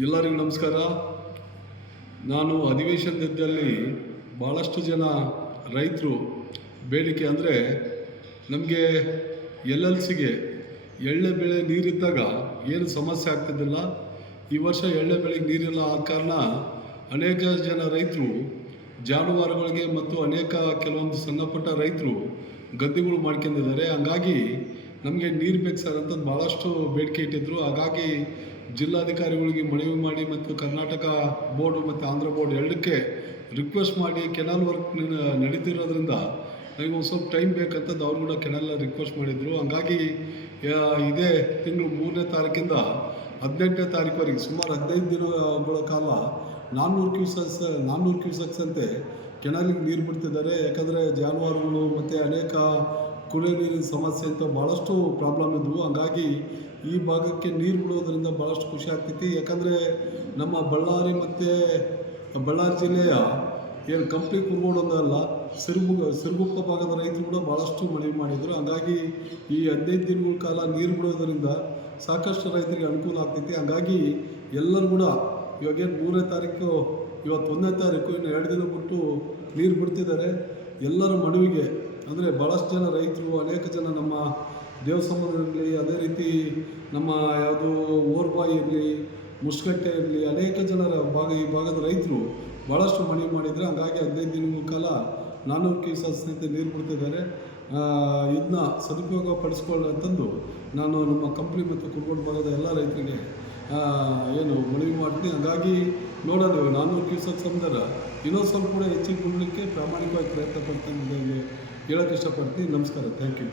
ಎಲ್ಲರಿಗೂ ನಮಸ್ಕಾರ. ನಾನು ಅಧಿವೇಶನದಲ್ಲಿ ಭಾಳಷ್ಟು ಜನ ರೈತರು ಬೇಡಿಕೆ ಅಂದರೆ ನಮಗೆ LLCಗೆ ಎಳ್ಳೆ ಬೆಳೆ ನೀರಿದ್ದಾಗ ಏನು ಸಮಸ್ಯೆ ಆಗ್ತಿದ್ದಿಲ್ಲ. ಈ ವರ್ಷ ಎಳ್ಳೆ ಬೆಳೆಗೆ ನೀರಿಲ್ಲ. ಆದ ಕಾರಣ ಅನೇಕ ಜನ ರೈತರು ಜಾನುವಾರುಗಳಿಗೆ ಮತ್ತು ಕೆಲವೊಂದು ಸಣ್ಣಪುಟ್ಟ ರೈತರು ಗದ್ದೆಗಳು ಮಾಡ್ಕೊಂಡಿದ್ದಾರೆ. ಹಂಗಾಗಿ ನಮಗೆ ನೀರು ಬೇಕು ಸರ್ ಅಂತಂದು ಭಾಳಷ್ಟು ಬೇಡಿಕೆ ಇಟ್ಟಿದ್ರು. ಹಾಗಾಗಿ ಜಿಲ್ಲಾಧಿಕಾರಿಗಳಿಗೆ ಮನವಿ ಮಾಡಿ ಮತ್ತು ಕರ್ನಾಟಕ ಬೋರ್ಡು ಮತ್ತು ಆಂಧ್ರ ಬೋರ್ಡ್ ಎರಡಕ್ಕೆ ರಿಕ್ವೆಸ್ಟ್ ಮಾಡಿ ಕೆನಾಲ್ ವರ್ಕ್ ನಡೀತಿರೋದ್ರಿಂದ ನನಗೆ ಒಂದು ಸ್ವಲ್ಪ ಟೈಮ್ ಬೇಕಂತದ್ದು ಅವ್ರು ಕೂಡ ಕೆನಾಲ್ ರಿಕ್ವೆಸ್ಟ್ ಮಾಡಿದರು. ಹಂಗಾಗಿ ಇದೇ ತಿಂಗಳು 3ನೇ ತಾರೀಕಿಂದ 18ನೇ ತಾರೀಕುವರೆಗೆ ಸುಮಾರು 15 ದಿನಗಳ ಕಾಲ 400 ಕ್ಯೂಸೆಕ್ಸ್ ಅಂತೆ ಕೆನಾಲಿಗೆ ನೀರು ಬಿಡ್ತಿದ್ದಾರೆ. ಯಾಕಂದರೆ ಜಾನುವಾರುಗಳು ಮತ್ತು ಅನೇಕ ಕುಡಿಯೋ ನೀರಿನ ಸಮಸ್ಯೆ ಅಂತ ಭಾಳಷ್ಟು ಪ್ರಾಬ್ಲಮ್ ಇದ್ವು. ಹಂಗಾಗಿ ಈ ಭಾಗಕ್ಕೆ ನೀರು ಬಿಡೋದ್ರಿಂದ ಭಾಳಷ್ಟು ಖುಷಿ ಆಗ್ತೈತಿ. ಯಾಕಂದರೆ ನಮ್ಮ ಬಳ್ಳಾರಿ ಜಿಲ್ಲೆಯ ಏನು ಕಂಪ್ಲಿ ಕುರ್ಗೋಡೊಂದಲ್ಲ, ಸಿರುಗುಪ್ಪ ಭಾಗದ ರೈತರು ಕೂಡ ಭಾಳಷ್ಟು ಮನವಿ ಮಾಡಿದರು. ಹಂಗಾಗಿ ಈ 15 ದಿನಗಳ ಕಾಲ ನೀರು ಬಿಡೋದರಿಂದ ಸಾಕಷ್ಟು ರೈತರಿಗೆ ಅನುಕೂಲ ಆಗ್ತೈತಿ. ಹಂಗಾಗಿ ಎಲ್ಲರೂ ಕೂಡ ಇವಾಗೇನು 3ನೇ ತಾರೀಕು, ಇವತ್ತು 1ನೇ ತಾರೀಕು, ಇನ್ನು 2 ದಿನ ಬಿಟ್ಟು ನೀರು ಬಿಡ್ತಿದ್ದಾರೆ. ಎಲ್ಲರ ಮನವಿಗೆ ಅಂದರೆ ಭಾಳಷ್ಟು ಜನ ರೈತರು, ಅನೇಕ ಜನ ನಮ್ಮ ದೇವಸಂದ್ರ ಇರಲಿ, ಅದೇ ರೀತಿ ನಮ್ಮ ಯಾವುದು ಓರ್ಬಾಯಿ ಇರಲಿ, ಮುಸ್ಕಟ್ಟೆ ಇರಲಿ, ಅನೇಕ ಜನರ ಈ ಭಾಗದ ರೈತರು ಭಾಳಷ್ಟು ಮನವಿ ಮಾಡಿದರೆ. ಹಂಗಾಗಿ 15 ದಿನಗಳ ಕಾಲ 400 ಕ್ಯೂಸೆಕ್ಸ್ ನೀರು ಬಿಡ್ತಿದ್ದಾರೆ. ಇದನ್ನ ಸದುಪಯೋಗ ಪಡಿಸ್ಕೊಳ್ಳಿ ಅಂತಂದು ನಾನು ನಮ್ಮ ಕಂಪ್ನಿ ಮತ್ತು ಕುರ್ಗೋಡು ಭಾಗದ ಎಲ್ಲ ರೈತರಿಗೆ ಏನು ಮನವಿ ಮಾಡ್ತೀನಿ. ಹಂಗಾಗಿ ನೋಡೋಣ, 400 ಕ್ಯೂಸೆಕ್ಸ್ ಅಂದ್ರೆ ಇನ್ನೊಂದು ಸ್ವಲ್ಪ ಕೂಡ ಹೆಚ್ಚಿಗೆ ಬಿಡಲಿಕ್ಕೆ ಪ್ರಾಮಾಣಿಕವಾಗಿ ಪ್ರಯತ್ನ ಪಡ್ತೀನಿ ಹೇಳೋಕ್ಕೆ ಇಷ್ಟಪಡ್ತೀನಿ. ನಮಸ್ಕಾರ, ಥ್ಯಾಂಕ್ ಯು.